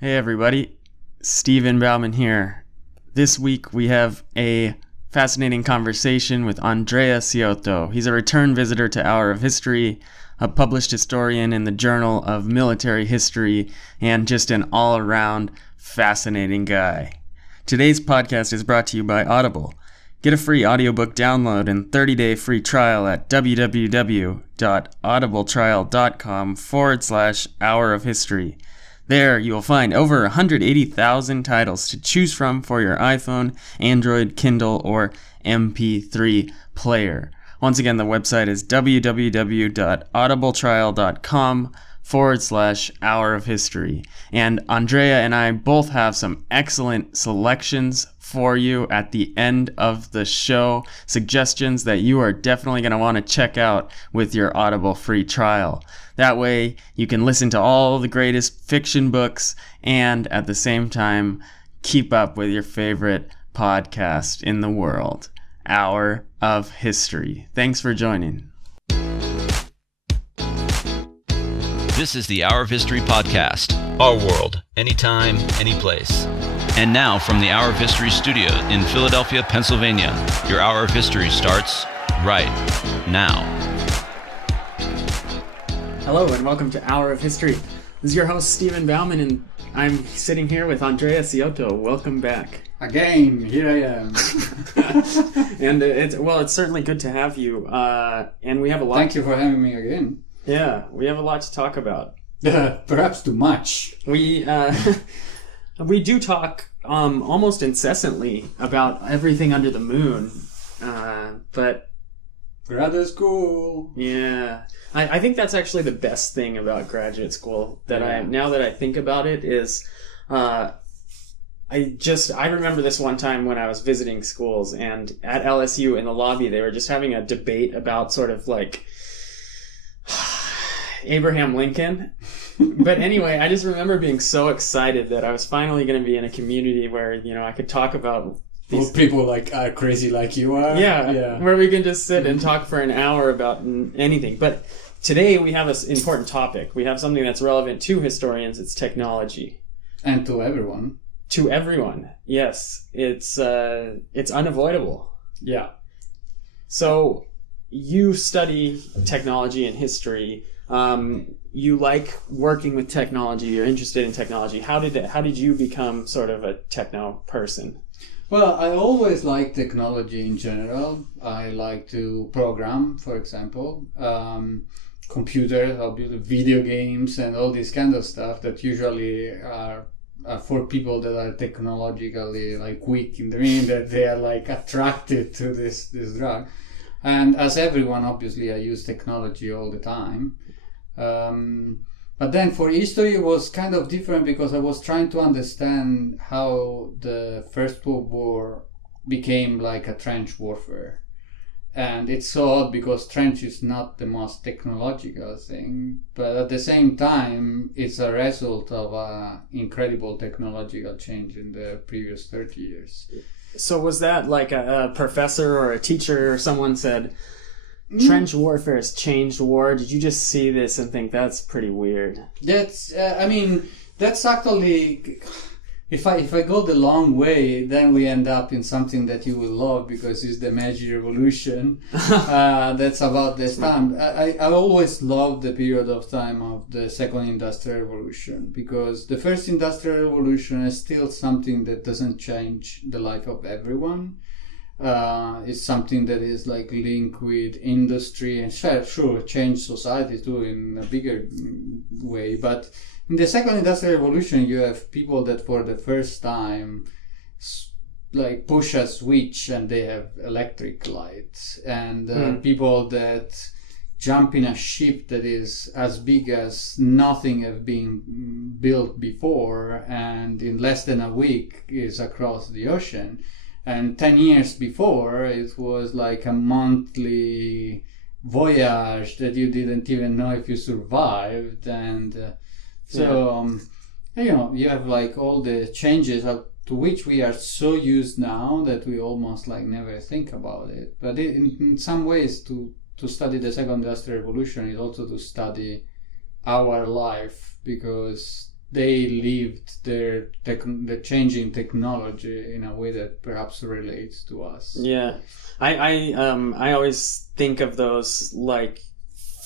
Hey everybody, Stephen Bauman here. This week we have a fascinating conversation with Andrea Siotto. He's a return visitor to Hour of History, a published historian in the Journal of Military History, and just an all-around fascinating guy. Today's podcast is brought to you by Audible. Get a free audiobook download and 30-day free trial at www.audibletrial.com/Hour of History. There, you will find over 180,000 titles to choose from for your iPhone, Android, Kindle, or MP3 player. Once again, the website is www.audibletrial.com/Hour of History. And Andrea and I both have some excellent selections for you at the end of the show. Suggestions that you are definitely going to want to check out with your Audible free trial. That way, you can listen to all the greatest fiction books and at the same time, keep up with your favorite podcast in the world, Hour of History. Thanks for joining. This is the Hour of History podcast. Our world, anytime, anyplace. And now from the Hour of History studio in Philadelphia, Pennsylvania, your Hour of History starts right now. Hello and welcome to Hour of History. This is your host, Stephen Bauman, and I'm sitting here with Andrea Siotto. Welcome back. Again, here I am. And it's certainly good to have you. And we have a lot. Thank you for having me again. Yeah, we have a lot to talk about. Perhaps too much. We do talk almost incessantly about everything under the moon, but graduate school. Yeah, I think that's actually the best thing about graduate school. Now that I think about it, is I remember this one time when I was visiting schools, and at LSU in the lobby they were just having a debate about sort of like Abraham Lincoln. But anyway, I just remember being so excited that I was finally going to be in a community where, I could talk about these people like are crazy like you are. Yeah, where we can just sit and talk for an hour about anything. But today we have an important topic. We have something that's relevant to historians. It's technology. And to everyone. To everyone, yes. It's unavoidable. Yeah. So you study technology and history. You like working with technology. You're interested in technology. How did you become sort of a techno person? Well, I always like technology in general. I like to program, for example, computers, video games, and all this kind of stuff that usually are for people that are technologically weak in the mean that they are attracted to this drug. And as everyone, obviously, I use technology all the time. But then for history it was kind of different because I was trying to understand how the First World War became like a trench warfare. And it's so odd because trench is not the most technological thing, but at the same time it's a result of an incredible technological change in the previous 30 years. So was that like a professor or a teacher or someone said, trench warfare has changed war? Did you just see this and think that's pretty weird? That's actually, if I go the long way, then we end up in something that you will love because it's the Meiji Revolution. That's about this time. I always loved the period of time of the Second Industrial Revolution because the First Industrial Revolution is still something that doesn't change the life of everyone. It's something that is linked with industry and sure change society too in a bigger way. But in the Second Industrial Revolution, you have people that for the first time push a switch and they have electric lights, and people that jump in a ship that is as big as nothing have been built before, and in less than a week is across the ocean. And 10 years before, it was like a monthly voyage that you didn't even know if you survived. And you have all the changes to which we are so used now that we almost never think about it. But in some ways, to study the Second Industrial Revolution is also to study our life, because they lived the changing technology in a way that perhaps relates to us. Yeah, I always think of those like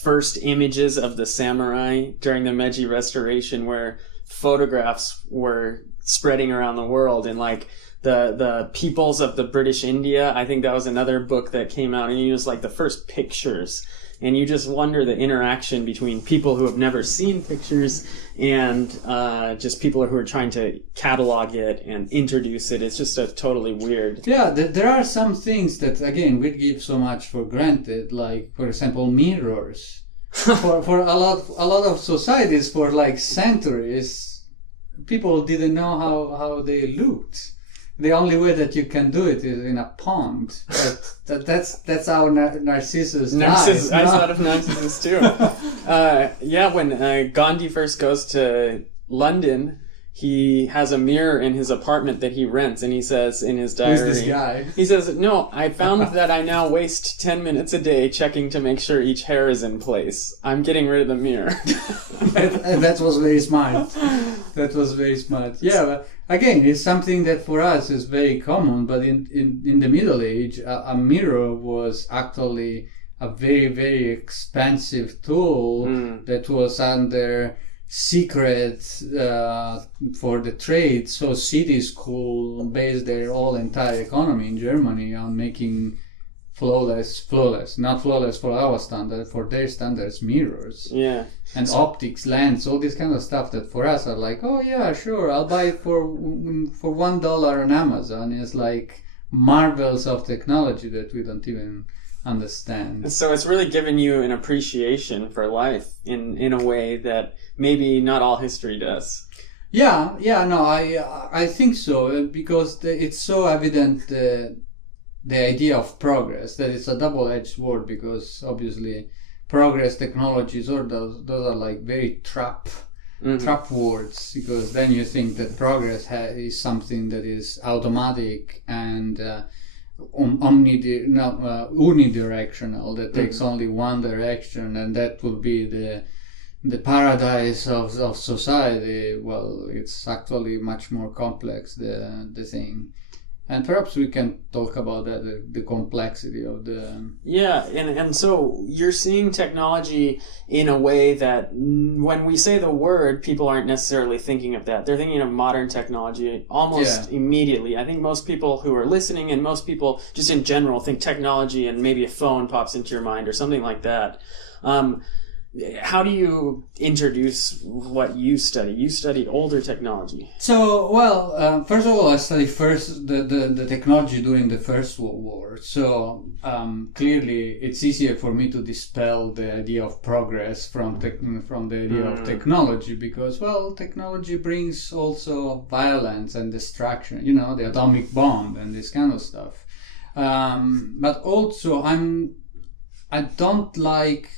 first images of the samurai during the Meiji Restoration, where photographs were spreading around the world, and like the peoples of the British India. I think that was another book that came out, and it was like the first pictures. And you just wonder the interaction between people who have never seen pictures and just people who are trying to catalog it and introduce it. It's just a totally weird. Yeah, there are some things that, again, we give so much for granted. Like, for example, mirrors. for a lot of societies, for like centuries, people didn't know how they looked. The only way that you can do it is in a pond. That's how Narcissus dies. I thought of Narcissus too. When Gandhi first goes to London, he has a mirror in his apartment that he rents, and he says in his diary... Who's this guy? He says, "No, I found that I now waste 10 minutes a day checking to make sure each hair is in place. I'm getting rid of the mirror." That was very smart. That was very smart. Yeah, but again, it's something that for us is very common, but in the Middle Age, a mirror was actually a very, very expensive tool that was under secret for the trade. So cities could base their whole entire economy in Germany on making flawless, not flawless for our standard, for their standards, mirrors. Yeah. And optics, lens, all this kind of stuff that for us are like, oh yeah, sure, I'll buy it for $1 on Amazon. It's like marvels of technology that we don't even understand. So it's really given you an appreciation for life in a way that maybe not all history does. Yeah, no, I think so, because it's so evident the idea of progress, that it's a double-edged sword, because obviously progress, technologies, or those are like very trap words, because then you think that progress is something that is automatic and unidirectional, that takes only one direction, and that will be the paradise of society. Well, it's actually much more complex, the thing. And perhaps we can talk about that, the complexity of the... Yeah, and so you're seeing technology in a way that when we say the word, people aren't necessarily thinking of that. They're thinking of modern technology almost immediately. I think most people who are listening, and most people just in general, think technology and maybe a phone pops into your mind or something like that. How do you introduce what you study? You study older technology. So, well, first of all, I studied first the technology during the First World War. So, clearly, it's easier for me to dispel the idea of progress from the idea of technology, because, well, technology brings also violence and destruction, the atomic bomb and this kind of stuff. But also, I don't like...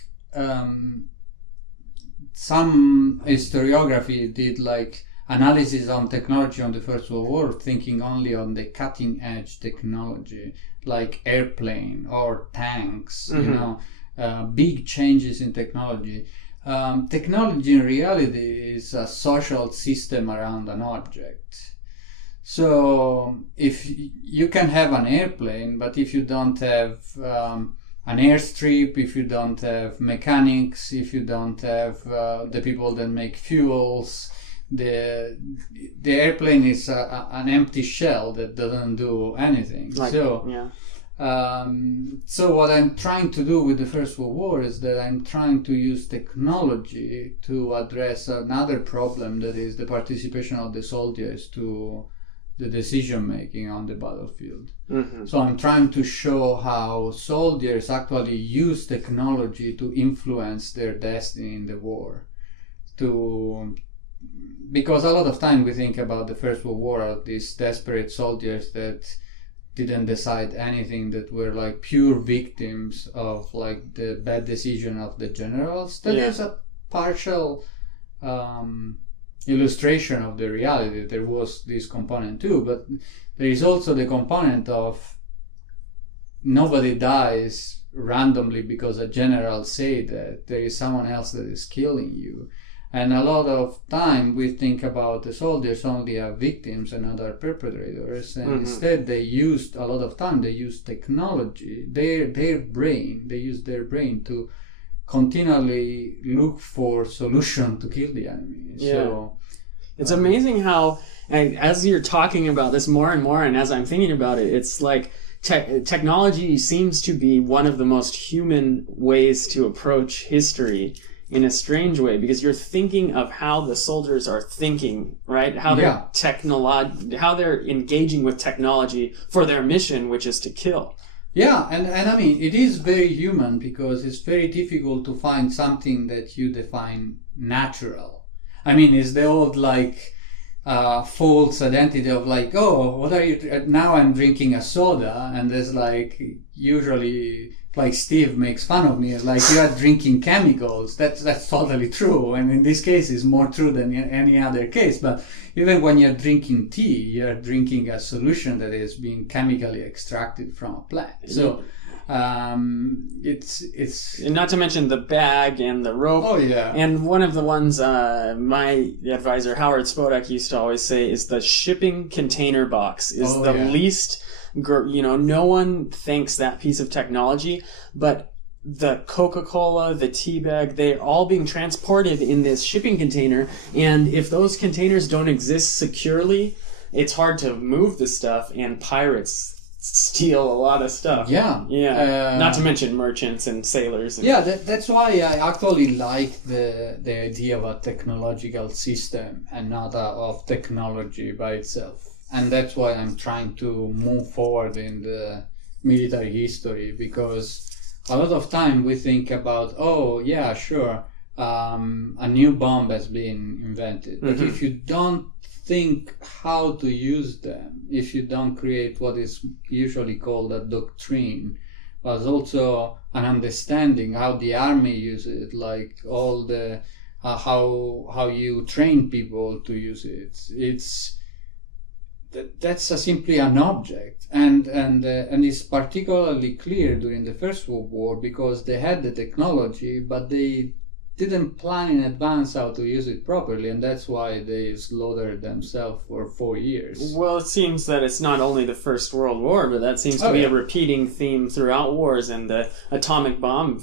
some historiography did like analysis on technology on the First World War, thinking only on the cutting edge technology, like airplane or tanks, big changes in technology. Technology in reality is a social system around an object. So if you can have an airplane, but if you don't have an airstrip, if you don't have mechanics, if you don't have the people that make fuels, the airplane is an empty shell that doesn't do anything. So what I'm trying to do with the First World War is that I'm trying to use technology to address another problem, that is the participation of the soldiers to the decision making on the battlefield. So I'm trying to show how soldiers actually use technology to influence their destiny in the war. Because a lot of time we think about the First World War as these desperate soldiers that didn't decide anything, that were like pure victims of like the bad decision of the generals. That is a partial illustration of the reality. There was this component too, but there is also the component of nobody dies randomly because a general say that. There is someone else that is killing you, And a lot of time we think about the soldiers only as victims and other perpetrators, and instead they used a lot of time. They used technology, their brain. They used their brain to continually look for solution to kill the enemy. Yeah. So it's amazing how, and as you're talking about this more and more, and as I'm thinking about it, it's like technology seems to be one of the most human ways to approach history in a strange way, because you're thinking of how the soldiers are thinking, right? How they're how they're engaging with technology for their mission, which is to kill. Yeah, and I mean, it is very human, because it's very difficult to find something that you define natural. I mean, it's the old, like, false identity of, like, oh, what are you, now I'm drinking a soda, and there's, like, usually, like, Steve makes fun of me, it's like, you are drinking chemicals. That's totally true, and in this case it's more true than in any other case. But even when you're drinking tea, you're drinking a solution that is being chemically extracted from a plant. So it's and not to mention the bag and the rope. Oh yeah. And one of the ones my advisor Howard Spodek used to always say is the shipping container box is least. No one thanks that piece of technology, but the Coca-Cola, the tea bag, they're all being transported in this shipping container, and if those containers don't exist securely, it's hard to move the stuff, and pirates steal a lot of stuff. Yeah. Not to mention merchants and sailors. That's why I actually like the idea of a technological system and not of technology by itself. And that's why I'm trying to move forward in the military history, because a lot of time we think about, oh yeah, sure, a new bomb has been invented. But if you don't think how to use them, if you don't create what is usually called a doctrine, but also an understanding how the army uses it, like all the how you train people to use it, that's simply an object, and it's particularly clear during the First World War, because they had the technology, but they didn't plan in advance how to use it properly, and that's why they slaughtered themselves for 4 years. Well, it seems that it's not only the First World War, but that seems to be a repeating theme throughout wars, and the atomic bomb,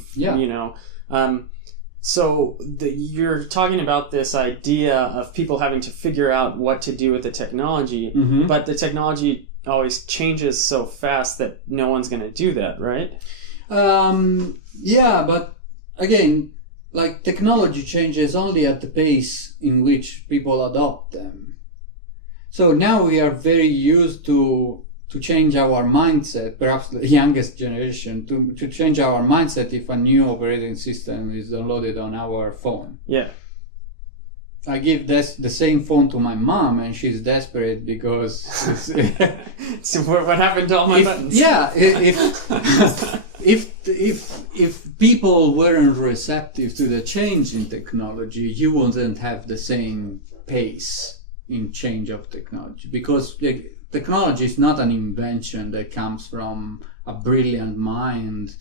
So you're talking about this idea of people having to figure out what to do with the technology, but the technology always changes so fast that no one's going to do that, right? But again, like, technology changes only at the pace in which people adopt them. So now we are very used to change our mindset, perhaps the youngest generation, to change our mindset if a new operating system is downloaded on our phone. Yeah. I give the same phone to my mom, and she's desperate because So what happened to all my buttons? Yeah, if people weren't receptive to the change in technology, you wouldn't have the same pace in change of technology, because technology is not an invention that comes from a brilliant mind,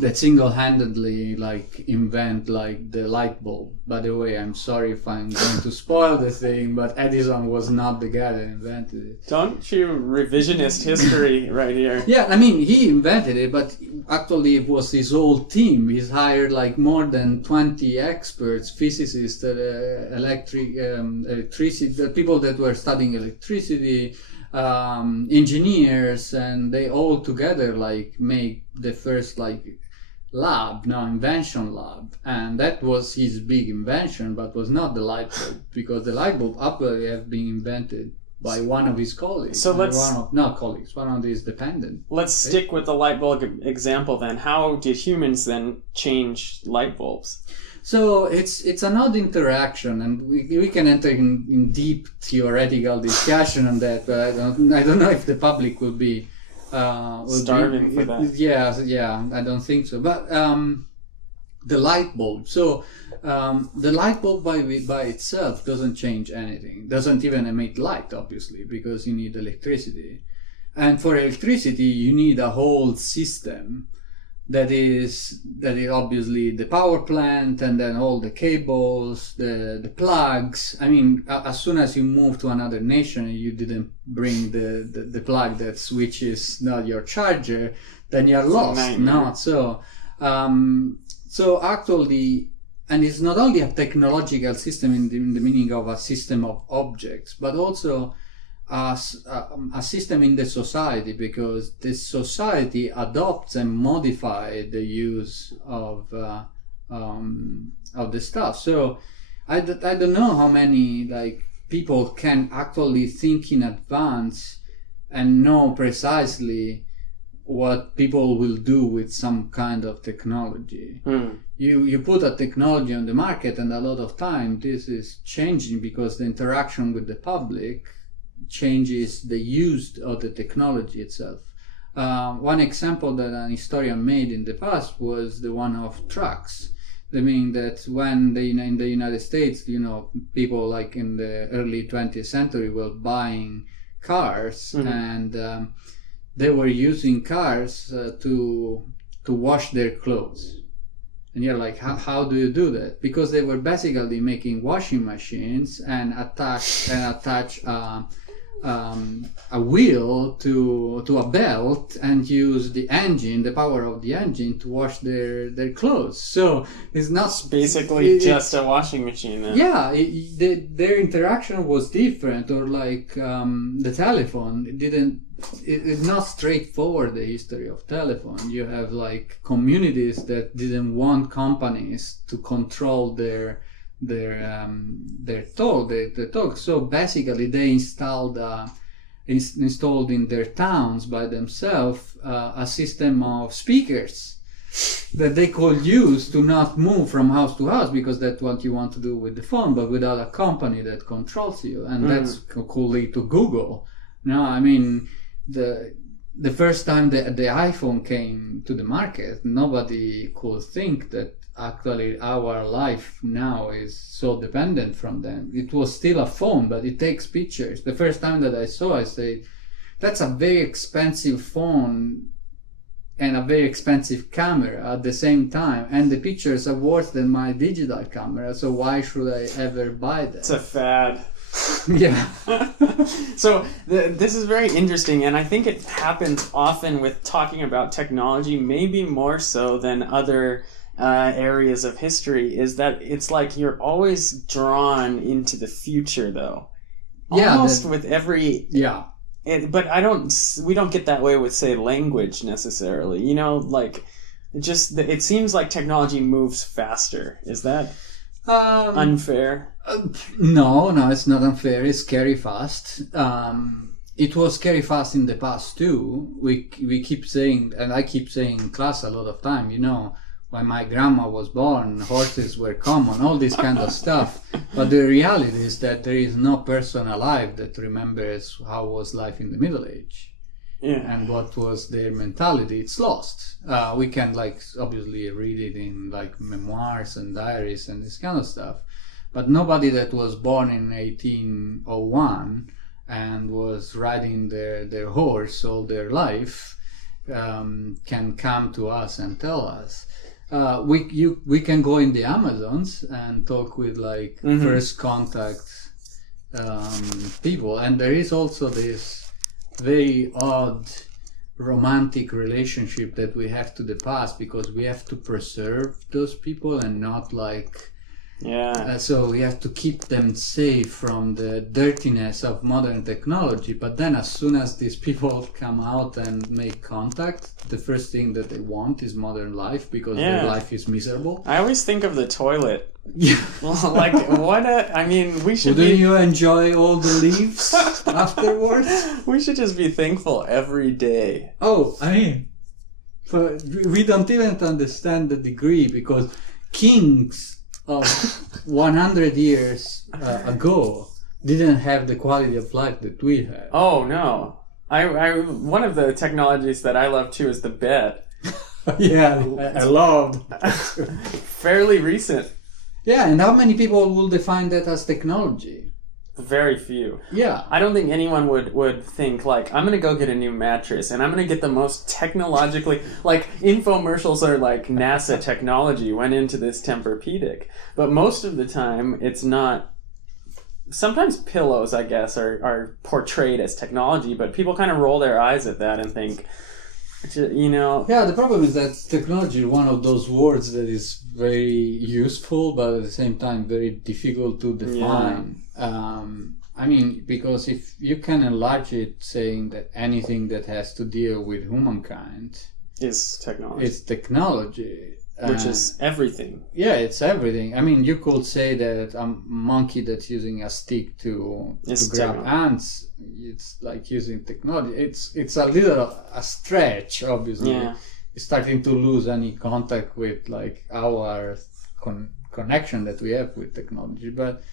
that single-handedly invent the light bulb. By the way, I'm sorry if I'm going to spoil the thing, but Edison was not the guy that invented it. Don't you revisionist history right here. Yeah, I mean, he invented it, but actually it was his whole team. He's hired more than 20 experts, physicists, electricity, the people that were studying electricity, engineers, and they all together make the first invention lab, and that was his big invention, but was not the light bulb, because the light bulb actually have been invented by one of his colleagues. So one of his dependents. Let's stick with the light bulb example then. How did humans then change light bulbs? So it's an odd interaction, and we can enter in deep theoretical discussion on that, but I don't know if the public will be starving for that. Yeah, I don't think so. But the light bulb. So the light bulb by itself doesn't change anything. Doesn't even emit light, obviously, because you need electricity. And for electricity, you need a whole system that is obviously the power plant, and then all the cables, the plugs. I mean, as soon as you move to another nation, you didn't bring the plug that switches not your charger, then you're lost. No, so actually, and it's not only a technological system in the meaning of a system of objects, but also as a system in the society, because the society adopts and modify the use of the stuff. So I don't know how many like people can actually think in advance and know precisely what people will do with some kind of technology. You put a technology on the market, and a lot of time this is changing because the interaction with the public changes the use of the technology itself. One example that an historian made in the past was the one of trucks. I mean that when in the United States, people like in the early 20th century were buying cars, and they were using cars to wash their clothes. And you're like, how do you do that? Because they were basically making washing machines and attach a wheel to a belt and use the power of the engine to wash their clothes. So it's not basically just a washing machine then. Yeah, their interaction was different. Or like the telephone, it's not straightforward, the history of telephone. You have like communities that didn't want companies to control their talk. So basically they installed in their towns by themselves a system of speakers that they could use to not move from house to house, because that's what you want to do with the phone, but without a company that controls you. And that's could lead to Google. No, I mean, the first time the iPhone came to the market, nobody could think that actually our life now is so dependent from them. It was still a phone, but it takes pictures. The first time that I saw, I said, that's a very expensive phone and a very expensive camera at the same time, and the pictures are worse than my digital camera, so why should I ever buy that? It's a fad. Yeah. So this is very interesting, and I think it happens often with talking about technology, maybe more so than other areas of history, is that it's like you're always drawn into the future, though. Almost with every... Yeah. But we don't get that way with, say, language necessarily. It seems like technology moves faster. Is that unfair? No, it's not unfair. It's scary fast. It was scary fast in the past too. We keep saying, and I keep saying in class a lot of time, when my grandma was born, horses were common, all this kind of stuff. But the reality is that there is no person alive that remembers how was life in the Middle Age. Yeah. And what was their mentality. It's lost. We can obviously read it in memoirs and diaries and this kind of stuff. But nobody that was born in 1801 and was riding their horse all their life can come to us and tell us. We can go in the Amazons and talk with first contact people, and there is also this very odd romantic relationship that we have to the past, because we have to preserve those people and not so we have to keep them safe from the dirtiness of modern technology. But then as soon as these people come out and make contact, the first thing that they want is modern life, because their life is miserable. I always think of the toilet. Yeah. We should Wouldn't you enjoy all the leaves afterwards? We should just be thankful every day. But we don't even understand the degree, because kings of 100 years ago didn't have the quality of life that we have. Oh no! I one of the technologies that I love too is the bed. Yeah, I loved. Fairly recent. Yeah, and how many people will define that as technology? Very few. Yeah. I don't think anyone would think, like, I'm going to go get a new mattress and I'm going to get the most technologically... Like, infomercials are like NASA technology went into this Tempur-Pedic. But most of the time, it's not... Sometimes pillows, I guess, are portrayed as technology, but people kind of roll their eyes at that and think, you know... Yeah, the problem is that technology is one of those words that is very useful, but at the same time very difficult to define. Yeah. I mean, because if you can enlarge it saying that anything that has to deal with humankind is technology. It's technology. Which is everything. Yeah, it's everything. I mean, you could say that a monkey that's using a stick to grab ants, it's like using technology. It's a little a stretch, obviously. Yeah. It's starting to lose any contact with like our connection that we have with technology. But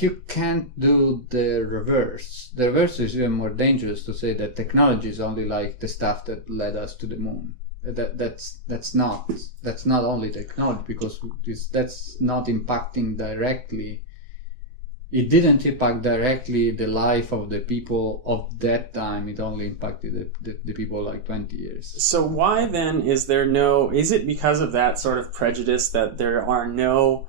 you can't do the reverse. The reverse is even more dangerous, to say that technology is only like the stuff that led us to the moon. That's not only technology, because that's not impacting directly. It didn't impact directly the life of the people of that time. It only impacted the people like 20 years. So why then is it because of that sort of prejudice that there are no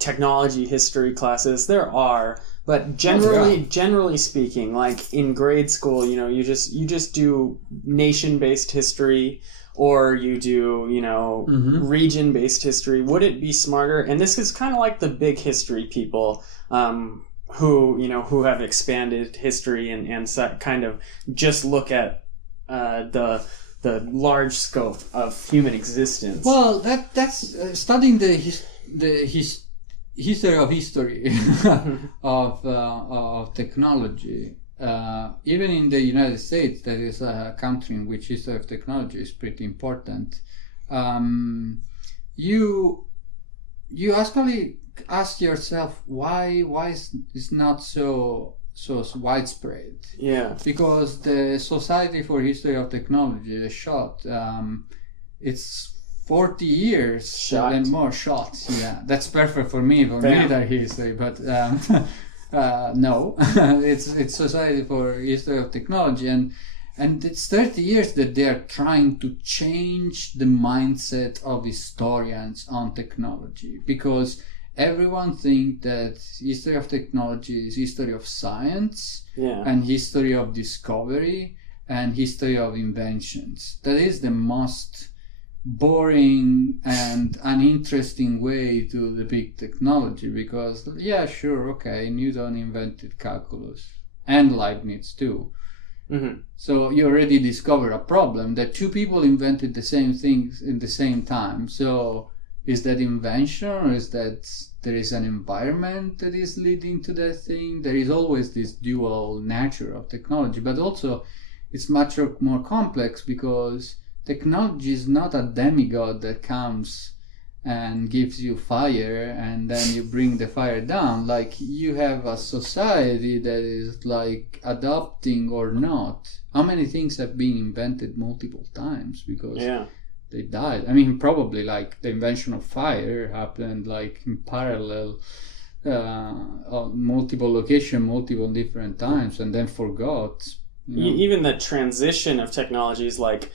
technology history classes? There are, but generally speaking, like in grade school, you know, you just do nation-based history, or you do, you know, region-based history. Would it be smarter? And this is kind of like the big history people who have expanded history and kind of just look at the large scope of human existence. Well, that's studying the history of history of technology. Even in the United States, that is a country in which history of technology is pretty important. You actually ask yourself why it's not so widespread. Yeah. Because the Society for History of Technology, the SHOT, it's 40 years and more shots. Yeah, that's perfect for me for military history, but no, it's Society for History of Technology, and it's 30 years that they are trying to change the mindset of historians on technology, because everyone thinks that history of technology is history of science and history of discovery and history of inventions. That is the most boring and uninteresting way to depict technology, because Newton invented calculus and Leibniz too. So you already discover a problem that two people invented the same things in the same time. So is that invention, or is that there is an environment that is leading to that thing? There is always this dual nature of technology, but also it's much more complex, because technology is not a demigod that comes and gives you fire and then you bring the fire down. Like, you have a society that is like adopting or not. How many things have been invented multiple times because they died? I mean, probably like the invention of fire happened like in parallel on multiple locations, multiple different times, and then forgot. Even the transition of technologies like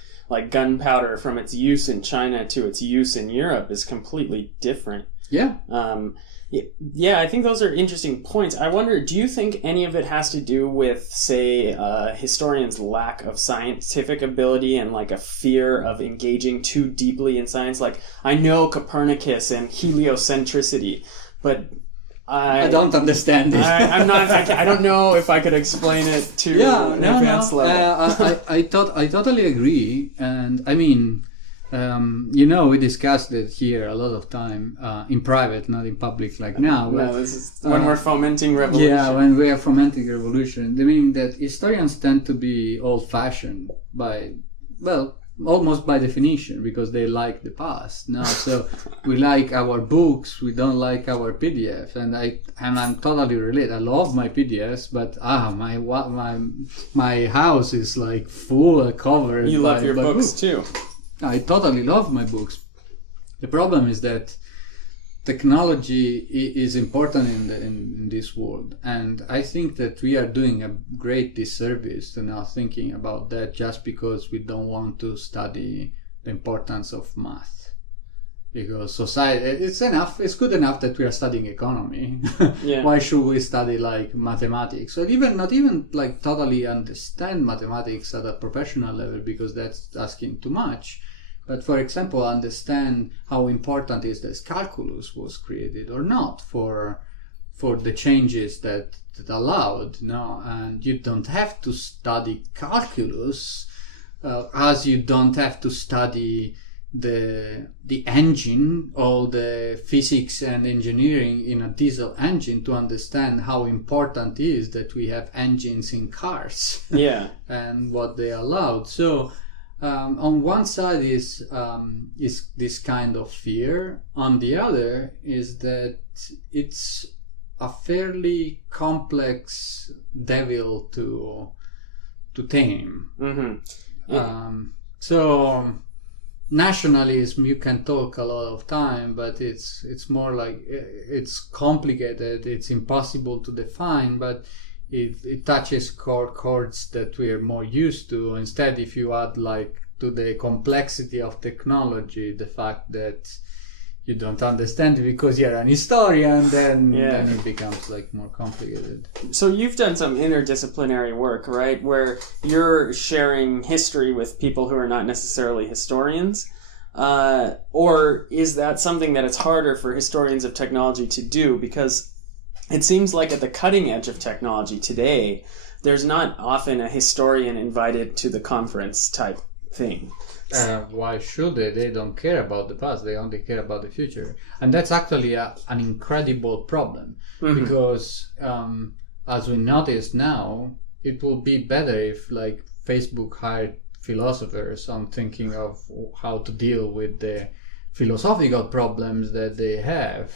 gunpowder from its use in China to its use in Europe is completely different. Yeah. I think those are interesting points. I wonder, do you think any of it has to do with, say, historians' lack of scientific ability and like a fear of engaging too deeply in science? Like, I know Copernicus and heliocentricity, but I don't understand it. I don't know if I could explain it to an advanced level. I totally agree, and I mean, we discussed it here a lot of time in private, not in public like now. No, this is when we're fomenting revolution. Yeah, when we are fomenting revolution. I mean that historians tend to be old-fashioned almost by definition, because they like the past now. So we like our books, we don't like our PDF, and I'm totally related. I love my PDFs, but my house is like full covered. You love your books too. I totally love my books. The problem is that technology is important in this world, and I think that we are doing a great disservice to not thinking about that just because we don't want to study the importance of math. Because society, it's good enough that we are studying economy. Yeah. Why should we study like mathematics, or not even like totally understand mathematics at a professional level, because that's asking too much. But for example, understand how important is that calculus was created or not for the changes that allowed. No, and you don't have to study calculus, as you don't have to study the engine, all the physics and engineering in a diesel engine to understand how important it is that we have engines in cars. Yeah. And what they allowed. So on one side is this kind of fear. On the other is that it's a fairly complex devil to tame. Mm-hmm. Yeah. So nationalism, you can talk a lot of time, but it's more like it's complicated, it's impossible to define, but it touches core chords that we are more used to. Instead, if you add like to the complexity of technology the fact that you don't understand it because you're an historian, then it becomes like more complicated. So you've done some interdisciplinary work, right? Where you're sharing history with people who are not necessarily historians. Or is that something that it's harder for historians of technology to do? Because it seems like at the cutting edge of technology today, there's not often a historian invited to the conference type thing. Why should they? They don't care about the past. They only care about the future. And that's actually an incredible problem. Mm-hmm. Because as we notice now, it will be better if like Facebook hired philosophers on thinking of how to deal with the philosophical problems that they have.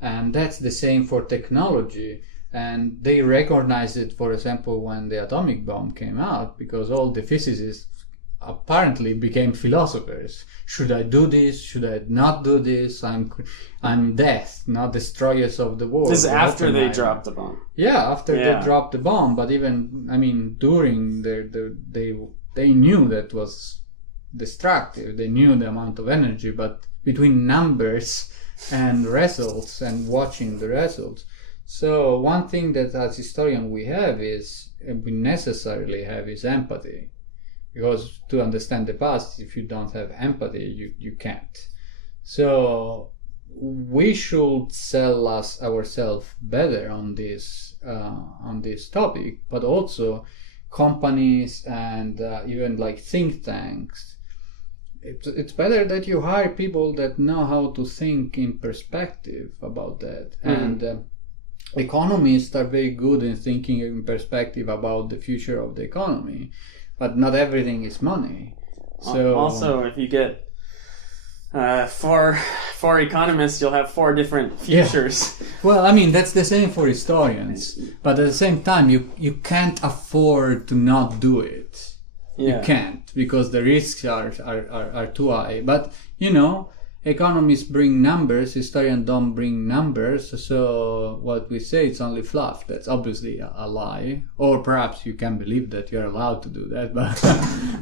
And that's the same for technology. And they recognized it, for example, when the atomic bomb came out, because all the physicists apparently became philosophers. Should I do this? Should I not do this? I'm death, not destroyers of the world. This is after they dropped the bomb. Yeah, after they dropped the bomb. But even, I mean, during they knew that was destructive. They knew the amount of energy, but between numbers and results and watching the results. So one thing that as historian we necessarily have is empathy. Because to understand the past, if you don't have empathy, you can't. So we should sell ourselves better on this topic, but also companies and even like think tanks. It's better that you hire people that know how to think in perspective about that. Mm-hmm. And economists are very good in thinking in perspective about the future of the economy. But not everything is money. So also, if you get four economists, you'll have four different futures. Yeah. Well, I mean, that's the same for historians. But at the same time, you can't afford to not do it. Yeah. You can't, because the risks are too high. But, economists bring numbers, historians don't bring numbers, so what we say, it's only fluff. That's obviously a lie. Or perhaps you can believe that you're allowed to do that, but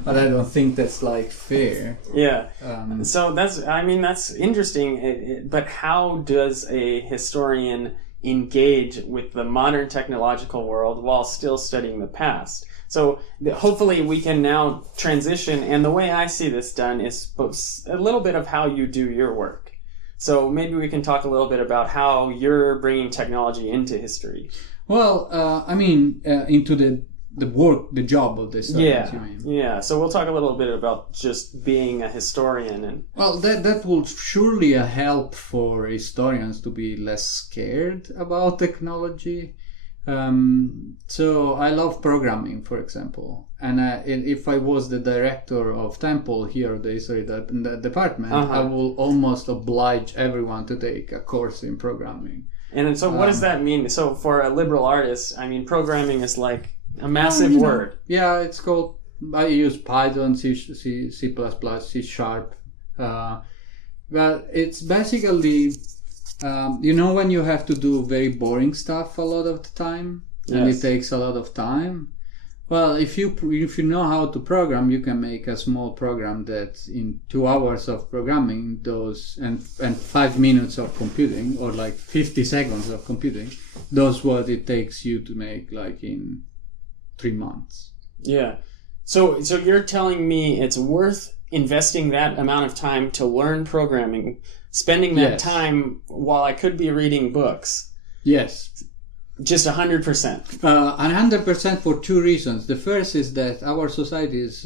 but I don't think that's like fair. Yeah. So that's interesting, but how does a historian engage with the modern technological world while still studying the past? So hopefully we can now transition, and the way I see this done is a little bit of how you do your work. So maybe we can talk a little bit about how you're bringing technology into history. Well, into the work, the job of this. Yeah. So we'll talk a little bit about just being a historian and. Well, that will surely help for historians to be less scared about technology. So I love programming, for example, and if I was the director of Temple here, the history department, I will almost oblige everyone to take a course in programming. And so what does that mean? So for a liberal artist, I mean, programming is like a massive word. Yeah, it's called, I use Python, C++, C#, but it's basically When you have to do very boring stuff a lot of the time, and it takes a lot of time. Well, if you know how to program, you can make a small program that in 2 hours of programming those and 5 minutes of computing, or like 50 seconds of computing, those what it takes you to make like in 3 months. Yeah. So you're telling me it's worth investing that amount of time to learn programming, spending that time while I could be reading books. Yes. Just 100%. 100% for 2 reasons. The first is that our society is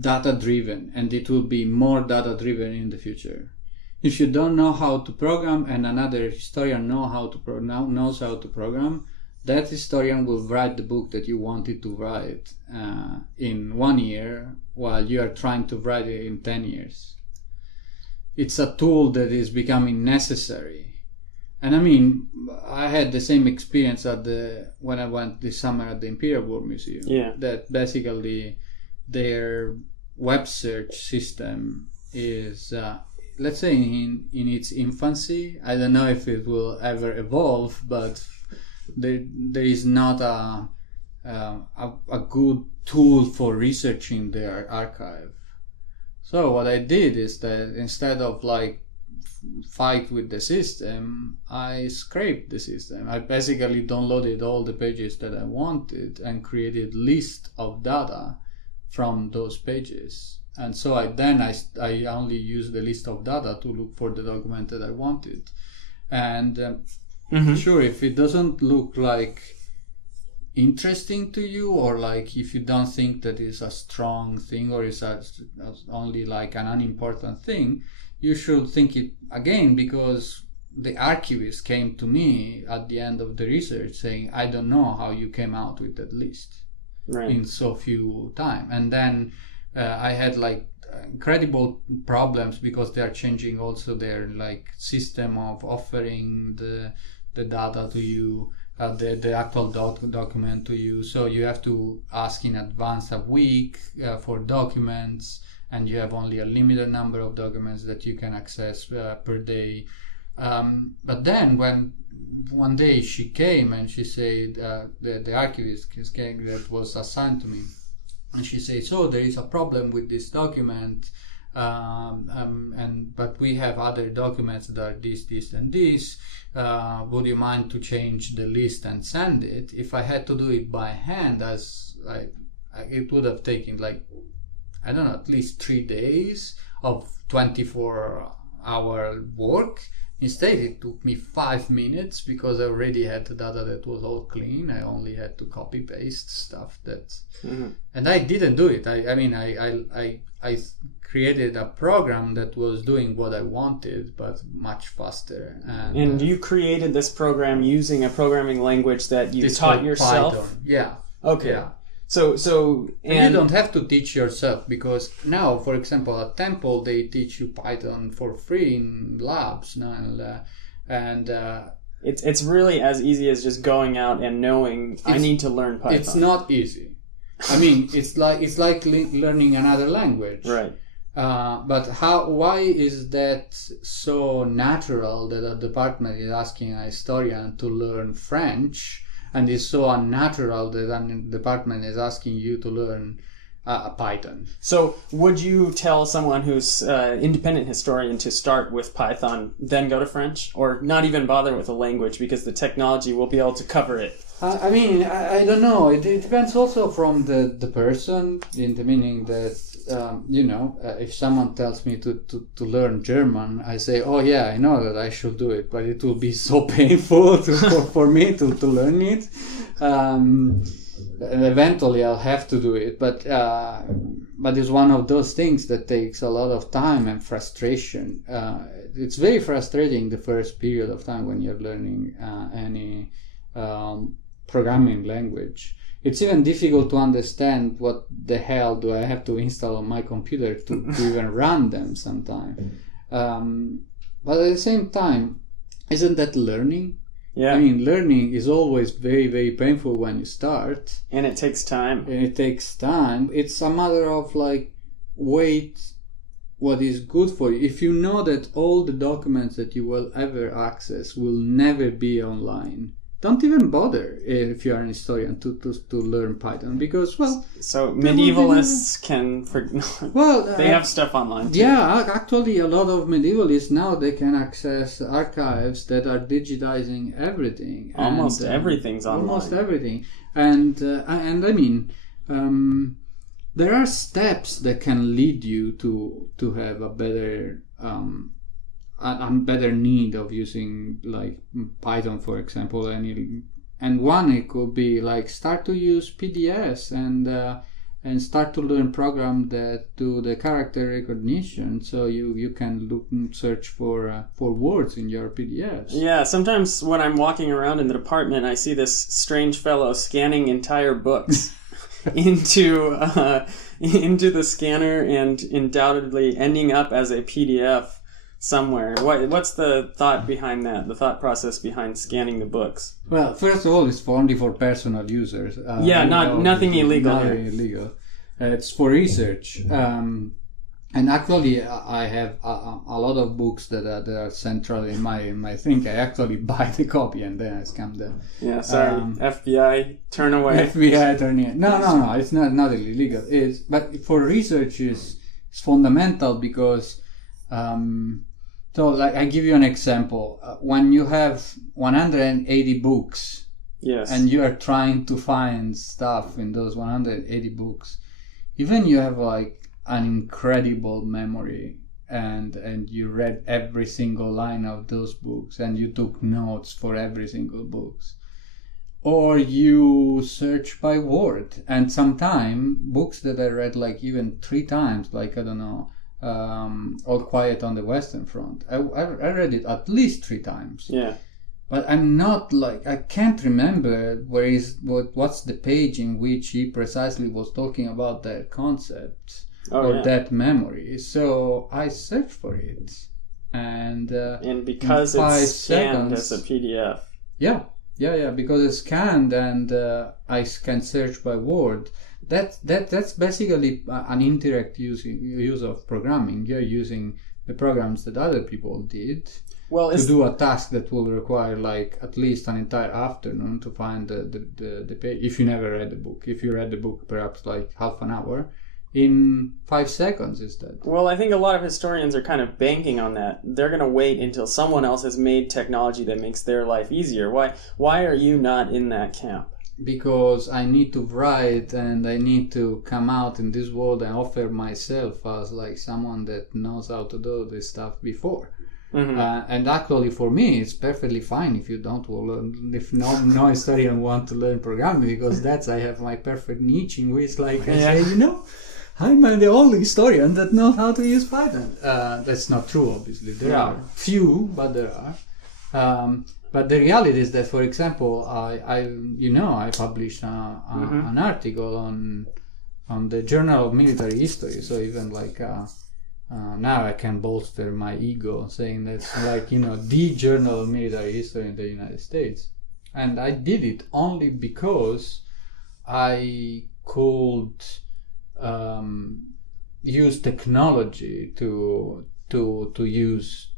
data-driven, and it will be more data-driven in the future. If you don't know how to program and another historian knows how to program, that historian will write the book that you wanted to write in 1 year, while you are trying to write it in 10 years. It's a tool that is becoming necessary. And I mean, I had the same experience when I went this summer at the Imperial War Museum. Yeah. That basically their web search system is, let's say, in its infancy. I don't know if it will ever evolve, but there is not a good tool for researching their archive. So what I did is that instead of like fight with the system, I scraped the system. I basically downloaded all the pages that I wanted and created list of data from those pages. And so I only used the list of data to look for the document that I wanted. And sure, if it doesn't look like interesting to you, or like if you don't think that is a strong thing, or is only like an unimportant thing, you should think it again, because the archivist came to me at the end of the research saying, I don't know how you came out with that list in so few time. And then I had like incredible problems, because they are changing also their like system of offering the data to you, the actual document to you. So you have to ask in advance a week for documents, and you have only a limited number of documents that you can access per day. But then when one day she came and she said, the archivist came that was assigned to me, and she said, so there is a problem with this document, but we have other documents that are this and this. Would you mind to change the list and send it? If I had to do it by hand, it would have taken like, I don't know, at least 3 days of 24-hour work. Instead, it took me 5 minutes, because I already had the data that was all clean. I only had to copy paste stuff and I didn't do it. I created a program that was doing what I wanted, but much faster. And you created this program using a programming language that you taught yourself? Python. Yeah. Okay. Yeah. So you don't have to teach yourself, because now, for example, at Temple they teach you Python for free in labs now, and it's really as easy as just going out and knowing I need to learn Python. It's not easy. I mean, it's like learning another language, right? But why is that so natural that a department is asking a historian to learn French? And it's so unnatural that a department is asking you to learn Python. So would you tell someone who's an independent historian to start with Python, then go to French? Or not even bother with a language, because the technology will be able to cover it? I mean, I don't know. It depends also from the person, in the meaning that, if someone tells me to learn German, I say, oh yeah, I know that I should do it, but it will be so painful for me to learn it. Eventually I'll have to do it, but it's one of those things that takes a lot of time and frustration. It's very frustrating the first period of time when you're learning any programming language. It's even difficult to understand what the hell do I have to install on my computer to even run them sometimes. But at the same time, isn't that learning? Yeah. I mean, learning is always very, very painful when you start. And it takes time. It's a matter of like wait what is good for you, if you know that all the documents that you will ever access will never be online, don't even bother if you are an historian to learn Python, because, well... So medievalists can... they have stuff online too. Yeah, actually a lot of medievalists now, they can access archives that are digitizing everything. Almost everything's online. Almost everything. And I mean... there are steps that can lead you to have a better better need of using like Python, for example, and one, it could be like start to use PDFs and start to learn programs that do the character recognition, so you can look and search for words in your PDFs. Yeah, sometimes when I'm walking around in the department, I see this strange fellow scanning entire books into the scanner and undoubtedly ending up as a PDF somewhere. What's the thought behind that? The thought process behind scanning the books? Well, first of all, it's only for personal users. Nothing illegal. Nothing illegal. It's for research. And actually, I have a lot of books that are central in my thing. I actually buy the copy and then I scan them. Yeah, sorry, FBI, turn away. FBI, turn away. No, it's not illegal. But for research, it's fundamental because, so like I give you an example. When you have 180 books, yes, and you are trying to find stuff in those 180 books, even you have like an incredible memory and you read every single line of those books and you took notes for every single books, or you search by word, and sometimes books that I read like even 3 times, like I don't know, All Quiet on the Western Front, I read it at least 3 times. Yeah. But I'm not like, I can't remember what's the page in which he precisely was talking about that concept. That memory. So I search for it, and because it's scanned as a PDF. Yeah, because it's scanned and I can search by word. That's basically an indirect use of programming. You're using the programs that other people did to do a task that will require like at least an entire afternoon to find the page. If you never read the book, if you read the book perhaps like half an hour, in 5 seconds instead. Well, I think a lot of historians are kind of banking on that. They're going to wait until someone else has made technology that makes their life easier. Why are you not in that camp? Because I need to write and I need to come out in this world and offer myself as like someone that knows how to do this stuff before. Mm-hmm. And actually for me it's perfectly fine if you don't learn, if no historian want to learn programming, because I have my perfect niche in which like I say, I'm the only historian that knows how to use Python. That's not true, obviously. There are few, but there are. But the reality is that, for example, I published an article on the Journal of Military History. So even like now I can bolster my ego, saying that's like the Journal of Military History in the United States, and I did it only because I could use technology to use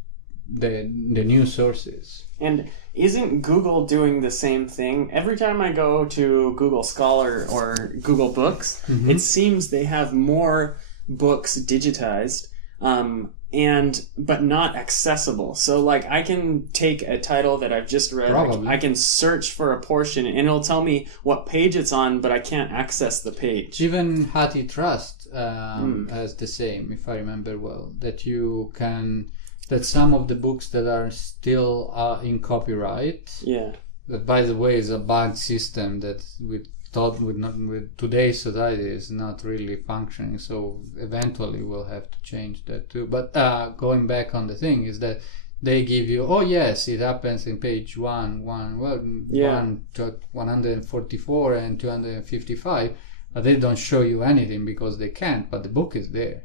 the news sources. And isn't Google doing the same thing? Every time I go to Google Scholar or Google Books, it seems they have more books digitized, but not accessible. So like I can take a title that I've just read, I can search for a portion and it'll tell me what page it's on, but I can't access the page. Even HathiTrust has the same, if I remember well, that some of the books that are still in copyright, that by the way is a bug system that we thought with today's society is not really functioning, so eventually we'll have to change that too. But going back on the thing is that they give you, it happens in page 144 and 255, but they don't show you anything because they can't, but the book is there.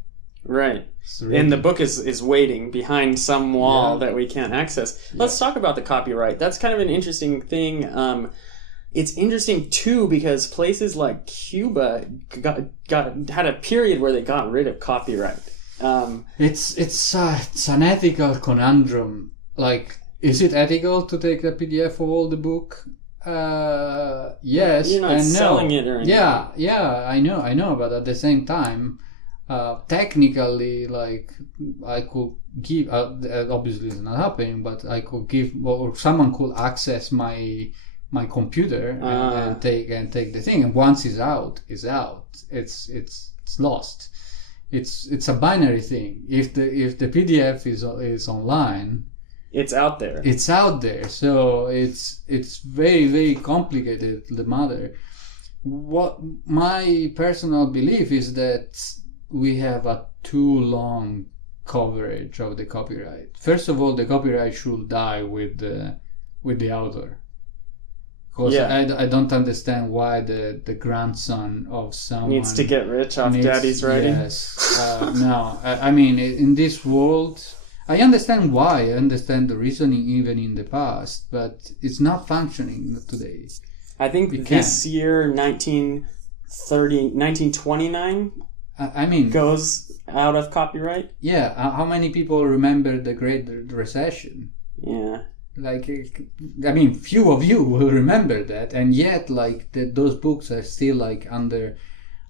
Right. And the book is waiting behind some wall that we can't access. Let's talk about the copyright. That's kind of an interesting thing. It's interesting too because places like Cuba had a period where they got rid of copyright. It's an ethical conundrum. Like, is it ethical to take a PDF of all the book? Yes, you're not and no. selling it or anything. Yeah, I know, but at the same time, technically, like, I could give. Obviously, it's not happening, but I could give, or someone could access my computer and take the thing. And once it's out, it's lost. It's a binary thing. If the PDF is online, it's out there. it's out there. So it's very, very complicated, the matter. What my personal belief is that we have a too long coverage of the copyright. First of all, the copyright should die with the author. Because I don't understand why the grandson of someone needs to get rich off daddy's writing. Yes. No, I mean, in this world, I understand why. I understand the reasoning even in the past, but it's not functioning today. I think this year, 1929, I mean, goes out of copyright. Yeah. How many people remember the Great Recession? Yeah. Like, I mean, few of you will remember that, and yet, like, those books are still, like, under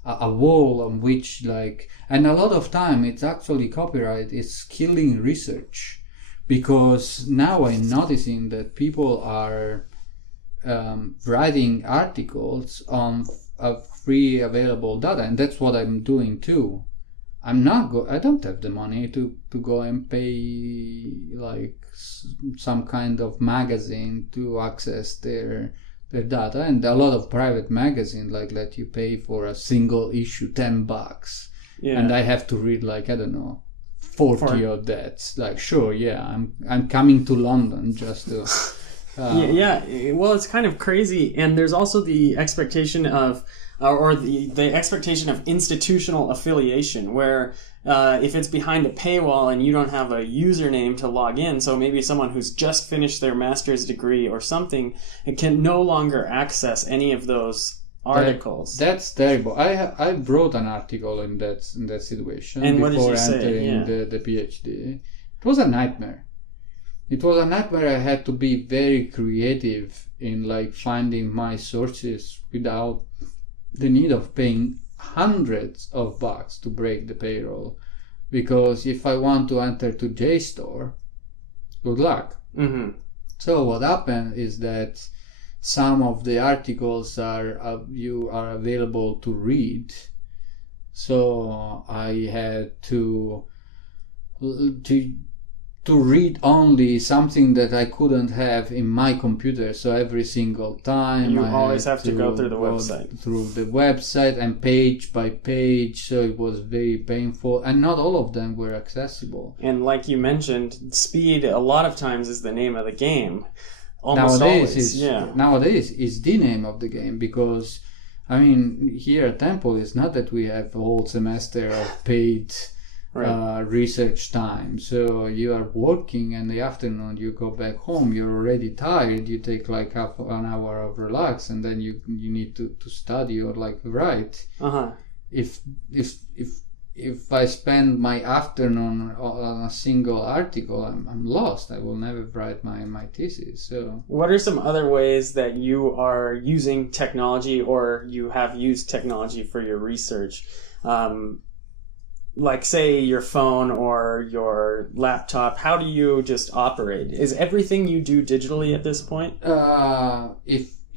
a wall on which, like, and a lot of time it's actually copyright is killing research, because now I'm noticing that people are writing articles on free available data, and that's what I'm doing too. I don't have the money to go and pay, like, some kind of magazine to access their data, and a lot of private magazines like let you pay for a single issue $10, and I have to read, like, I don't know, 40 of that. Like, sure, yeah, I'm coming to London just to well, it's kind of crazy, and there's also the expectation of the expectation of institutional affiliation, where if it's behind a paywall and you don't have a username to log in, so maybe someone who's just finished their master's degree or something, it can no longer access any of those articles. That's terrible. I wrote an article in that situation, and before what did you entering the PhD. It was a nightmare. It was a nightmare. I had to be very creative in, like, finding my sources without the need of paying hundreds of bucks to break the payroll, because if I want to enter to JSTOR, good luck. Mm-hmm. So what happened is that some of the articles are available to read, so I had to read only something that I couldn't have in my computer. So every single time you I always had have to go through the website. Through the website and page by page, so it was very painful, and not all of them were accessible. And like you mentioned, speed a lot of times is the name of the game. Nowadays is the name of the game, because, I mean, here at Temple, it's not that we have a whole semester of paid research time. So you are working, and in the afternoon you go back home, you're already tired, you take like half an hour of relax, and then you need to study or, like, write. If I spend my afternoon on a single article, I'm lost. I will never write my thesis. So what are some other ways that you are using technology, or you have used technology for your research? Like, say, your phone or your laptop, how do you just operate? Is everything you do digitally at this point?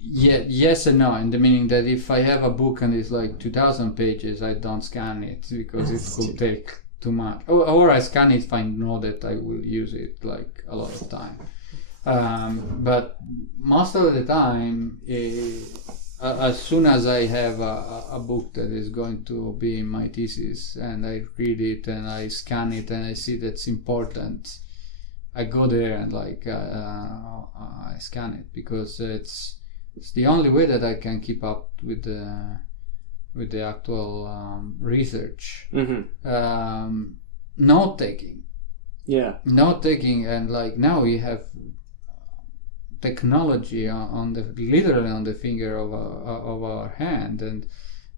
Yes and no, in the meaning that if I have a book and it's like 2,000 pages, I don't scan it, because it could take too much. Or I scan it if I know that I will use it, like, a lot of time. But most of the time, as soon as I have a book that is going to be in my thesis, and I read it and I scan it and I see that's important, I go there and, like, I scan it, because it's the only way that I can keep up with the actual research. Mm-hmm. Note taking, and, like, now we have technology literally on the finger of our hand, and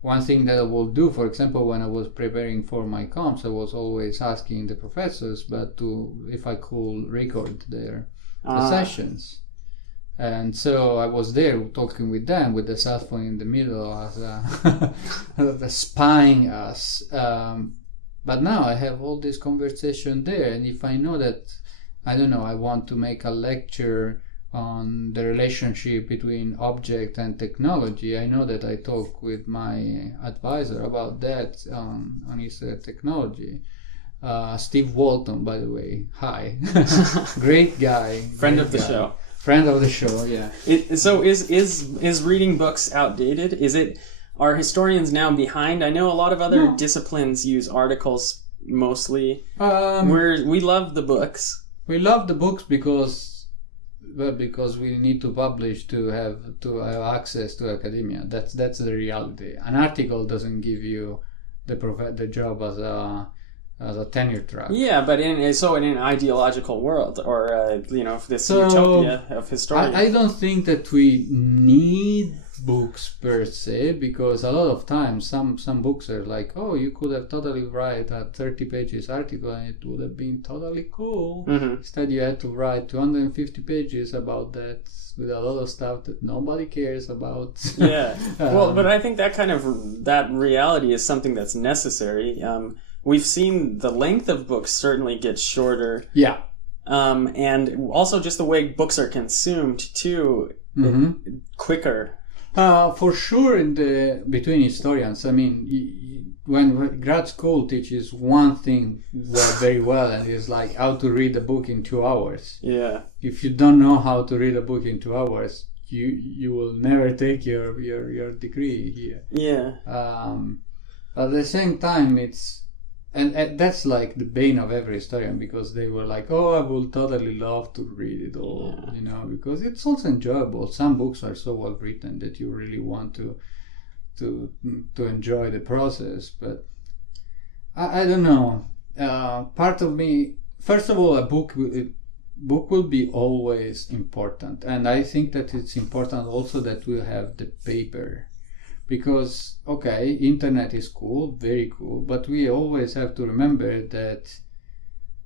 one thing that I will do, for example, when I was preparing for my comps, I was always asking the professors, if I could record their the sessions. And so I was there talking with them with the cell phone in the middle as spying us. But now I have all this conversation there, and if I know that, I don't know, I want to make a lecture on the relationship between object and technology, I know that I talk with my advisor about that on his technology. Steve Walton, by the way. Hi. Great guy. Friend of the show. Friend of the show, yeah. So is reading books outdated? Are historians now behind? I know a lot of other disciplines use articles mostly. We love the books. We love the books because we need to publish to have access to academia. That's the reality. An article doesn't give you the job as a tenure track. Yeah, but in an ideological world, or this utopia of historians, I don't think that we need books per se, because a lot of times some books are like, oh, you could have totally write a 30 pages article and it would have been totally cool. Mm-hmm. Instead you had to write 250 pages about that with a lot of stuff that nobody cares about. Yeah. But I think that reality is something that's necessary. We've seen the length of books certainly get shorter. Yeah. And also just the way books are consumed too, quicker. For sure, between historians, I mean, when grad school teaches one thing very well, and it's like how to read a book in 2 hours. Yeah. If you don't know how to read a book in 2 hours, you will never take your degree here. Yeah. At the same time, and that's like the bane of every historian, because they were like, oh, I would totally love to read it all, because it's also enjoyable. Some books are so well written that you really want to enjoy the process. But I don't know. Part of me, first of all, a book will be always important, and I think that it's important also that we have the paper. Because, okay, internet is cool, very cool, but we always have to remember that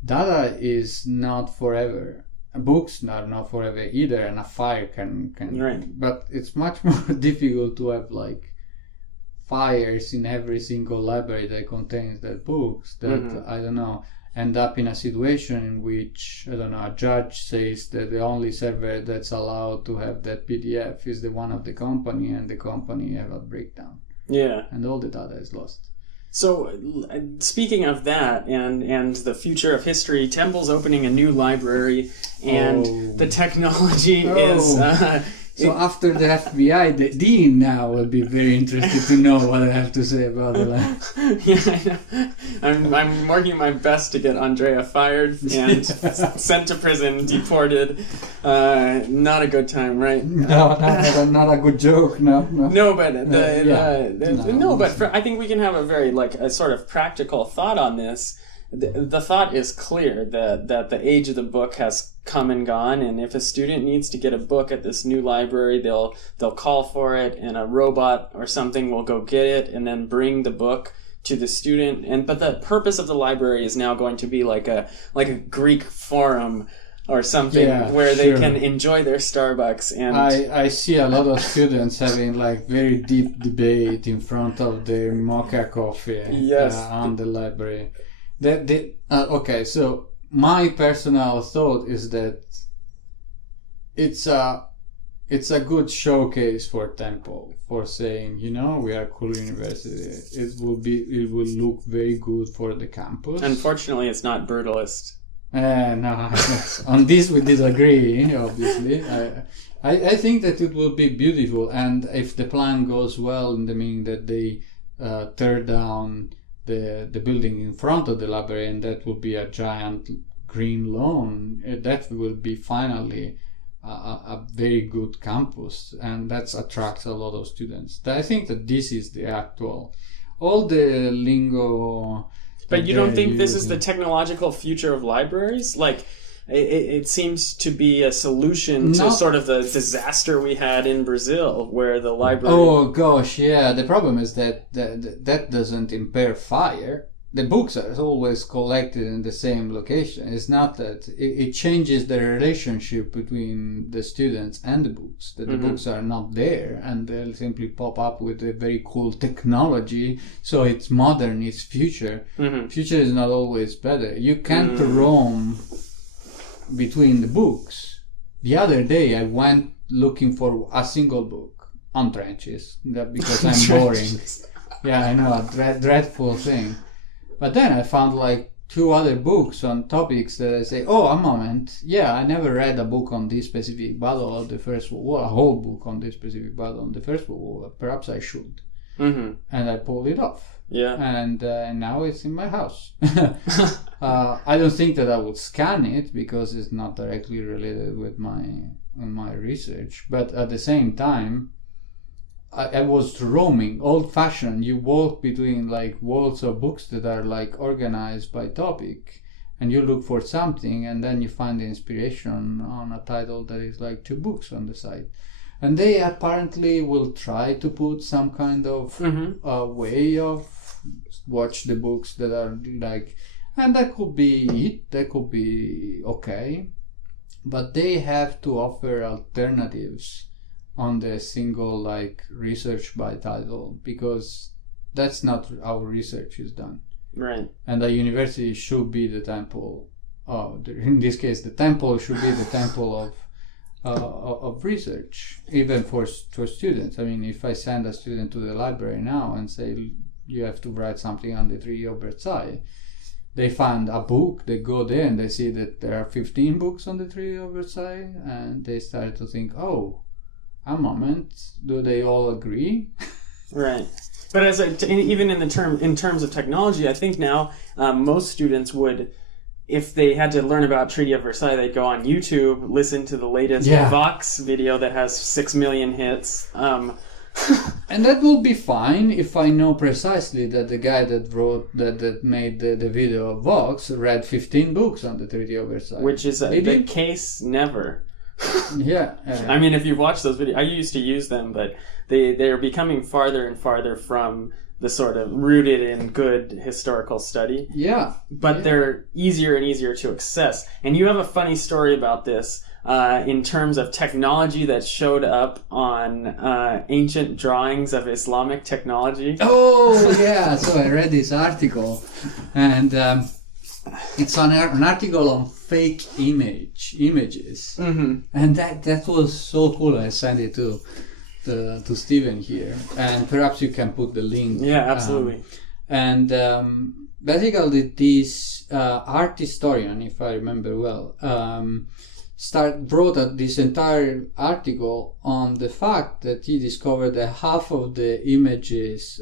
data is not forever. Books are not forever either, and a fire can right. But it's much more difficult to have like fires in every single library that contains that books that, I don't know, end up in a situation in which, I don't know, a judge says that the only server that's allowed to have that PDF is the one of the company, and the company have a breakdown. Yeah. And all the data is lost. So, speaking of that and the future of history, Temple's opening a new library, and the technology is... So after the FBI, the dean now will be very interested to know what I have to say about the library. Yeah, I know. I'm working my best to get Andrea fired and sent to prison, deported. Not a good time, right? No, not a good joke. No. But I think we can have a sort of practical thought on this. The thought is clear that the age of the book has come and gone, and if a student needs to get a book at this new library, they'll call for it, and a robot or something will go get it and then bring the book to the student. But the purpose of the library is now going to be like a Greek forum or something where they can enjoy their Starbucks. And I see a lot of students having like very deep debate in front of their mocha coffee on the library. Okay, so my personal thought is that it's a good showcase for Temple, for saying, we are a cool university. It will look very good for the campus. Unfortunately, it's not brutalist. No, on this we disagree, obviously. I think that it will be beautiful, and if the plan goes well, in the meaning that they tear down the building in front of the library, and that will be a giant green lawn, that will be finally a very good campus, and that attracts a lot of students. I think that this is the actual, all the lingo. But you don't think this is the technological future of libraries? Like, it seems to be a solution to sort of the disaster we had in Brazil, where the library... Oh gosh, yeah. The problem is that doesn't impair fire. The books are always collected in the same location. It's not that it changes the relationship between the students and the books. That the books are not there, and they'll simply pop up with a very cool technology. So it's modern, it's future. Future is not always better. You can't roam between the books. The other day I went looking for a single book on trenches, because I'm boring. Yeah, I know, a dreadful thing. But then I found like 2 other books on topics that I say, oh, a moment, yeah, I never read a book on this specific battle of the First World War, a whole book on this specific battle on the First World War. Perhaps I should. And I pulled it off. Yeah. And now it's in my house. I don't think that I would scan it because it's not directly related with my research. But at the same time, I was roaming, old-fashioned. You walk between like walls of books that are like organized by topic, and you look for something, and then you find the inspiration on a title that is like 2 books on the side. And they apparently will try to put some kind of way of watch the books that are like, and that could be it, that could be okay, but they have to offer alternatives on the single like research by title, because that's not how research is done. Right. And a university should be the temple. In this case, the temple should be the temple of research, even for students. I mean, if I send a student to the library now and say you have to write something on the Treaty of Versailles, they find a book, they go there and they see that there are 15 books on the Treaty of Versailles, and they start to think, oh, a moment, do they all agree? Right. But even in terms of technology, I think now most students would, if they had to learn about Treaty of Versailles, they'd go on YouTube, listen to the latest Vox video that has 6 million hits. And that will be fine if I know precisely that the guy that made the video of Vox read 15 books on the Treaty of Versailles. Which is the case never. Yeah. I mean, if you've watched those videos, I used to use them, but they're becoming farther and farther from the sort of rooted in good historical study. Yeah. But they're easier and easier to access. And you have a funny story about this in terms of technology that showed up on ancient drawings of Islamic technology. Oh, yeah. So I read this article, and it's an article on fake images, and that was so cool. I sent it to Steven here, and perhaps you can put the link. Yeah, absolutely. And basically, this art historian, if I remember well, wrote this entire article on the fact that he discovered that half of the images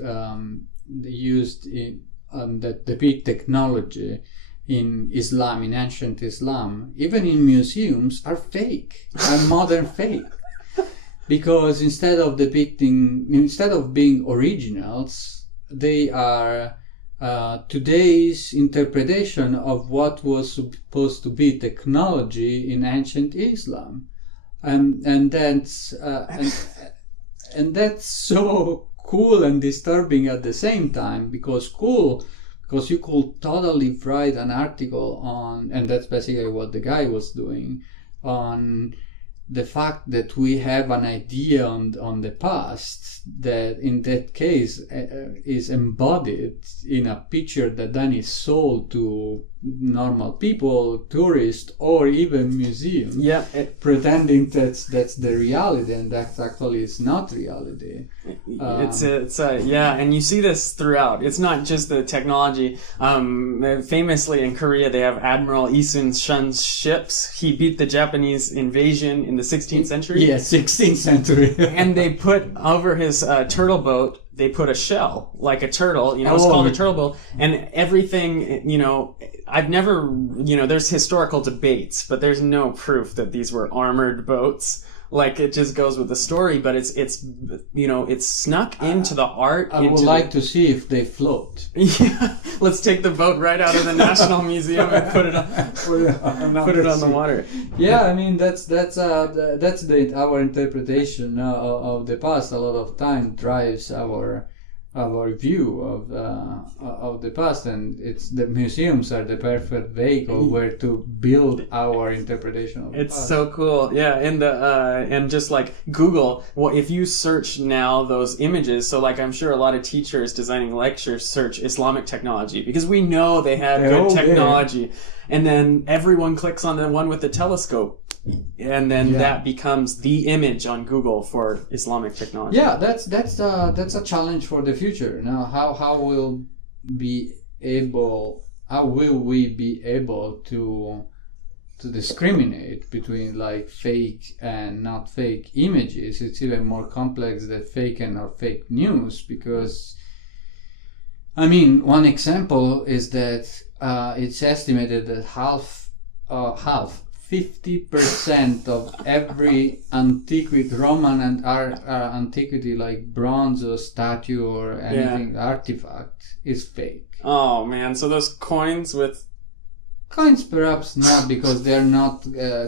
used in that depict technology in Islam, in ancient Islam, even in museums, are fake, are modern fake. Because instead of being originals, they are today's interpretation of what was supposed to be technology in ancient Islam. And that's so cool and disturbing at the same time, because you could totally write an article on, and that's basically what the guy was doing, on the fact that we have an idea on the past that in that case is embodied in a picture that then is sold to normal people, tourists, or even museums, pretending that's the reality, and that actually is not reality. And you see this throughout. It's not just the technology. Famously in Korea, they have Admiral Lee Sun-shun's ships. He beat the Japanese invasion in the 16th century. Yeah, 16th century. And they put over his turtle boat, they put a shell, like a turtle, it's called a turtle boat, and everything, I've never, there's historical debates, but there's no proof that these were armored boats. like it just goes with the story, but it's it's snuck into the art. I would like to see if they float. Yeah, let's take the boat right out of the National Museum and put it on the water. Yeah, I mean that's our interpretation of the past. A lot of time drives our view of the past, and it's the museums are the perfect vehicle where to build our interpretation of the past. It's so cool, yeah. And just like Google, well, if you search now those images, so like I'm sure a lot of teachers designing lectures search Islamic technology because we know they had good technology, and then everyone clicks on the one with the telescope. And then that becomes the image on Google for Islamic technology. Yeah, that's a challenge for the future. Now, how will we be able to discriminate between like fake and not fake images? It's even more complex than fake and not fake news, because I mean, one example is that it's estimated that half 50% of every Roman and antiquity, like bronze or statue or anything, artifact, is fake. Oh man, so those coins perhaps not, because they're not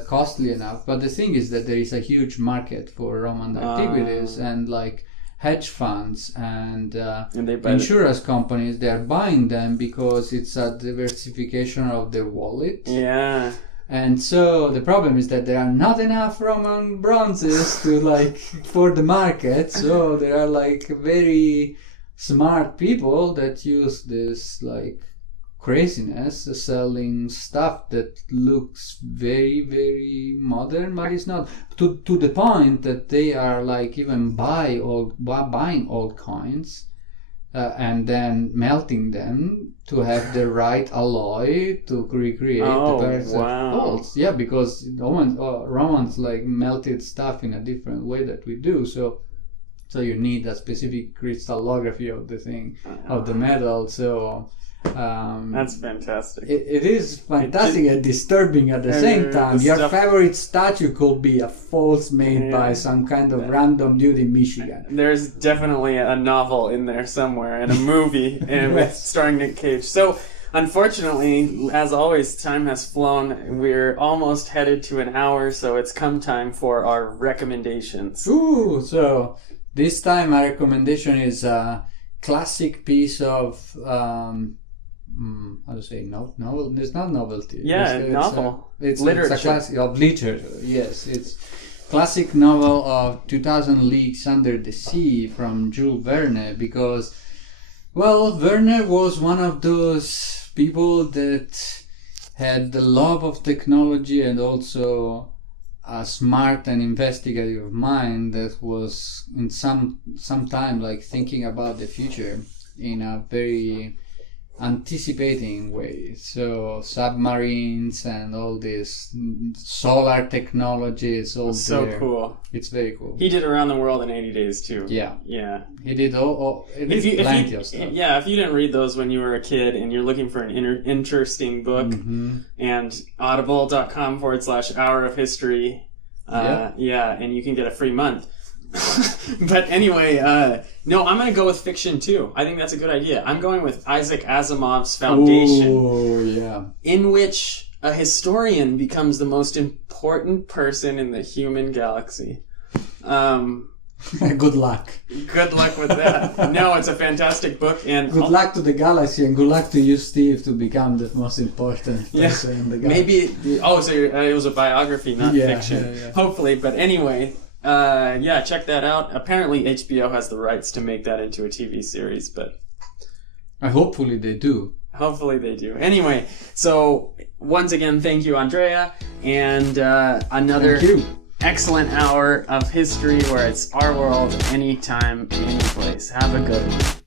costly enough. But the thing is that there is a huge market for Roman antiquities, and like hedge funds and insurance companies, they're buying them because it's a diversification of their wallet. Yeah. And so the problem is that there are not enough Roman bronzes to like for the market. So there are like very smart people that use this like craziness, selling stuff that looks very, very modern, but it's not. To the point that they are like even buying old coins. And then melting them to have the right alloy to recreate the perfect faults. Yeah, because Romans like melted stuff in a different way that we do. So you need a specific crystallography of the thing, of the metal. So that's fantastic. It is fantastic and disturbing at the same time. Your favorite statue could be a false made by some kind of random dude in Michigan. There's definitely a novel in there somewhere, and a movie starring Nick Cage. So unfortunately, as always, time has flown. We're almost headed to an hour, so it's come time for our recommendations. Ooh, so this time our recommendation is a classic piece of how to say novel? It's not novelty. Yeah, novel. It's literature. It's a classic of literature. Yes, it's classic novel of 2000 Leagues Under the Sea from Jules Verne, because, well, Verne was one of those people that had the love of technology and also a smart and investigative mind that was in some time like thinking about the future in a very anticipating way. So submarines and all this solar technologies, all so there. Cool. It's very cool. He did Around the World in 80 Days too. Yeah. He did plenty of stuff. Yeah, if you didn't read those when you were a kid and you're looking for an interesting book, and audible.com/hour of history, and you can get a free month. But anyway, no, I'm going to go with fiction too. I think that's a good idea. I'm going with Isaac Asimov's Foundation. Oh, yeah. In which a historian becomes the most important person in the human galaxy. Good luck. Good luck with that. No, it's a fantastic book. And good luck to the galaxy, and good luck to you, Steve, to become the most important person in the galaxy. Maybe, so it was a biography, not fiction. Yeah. Hopefully, but anyway... check that out. Apparently HBO has the rights to make that into a TV series, but... Hopefully they do. Hopefully they do. Anyway, so once again, thank you, Andrea, and another excellent hour of history where it's our world, anytime, any place. Have a good one.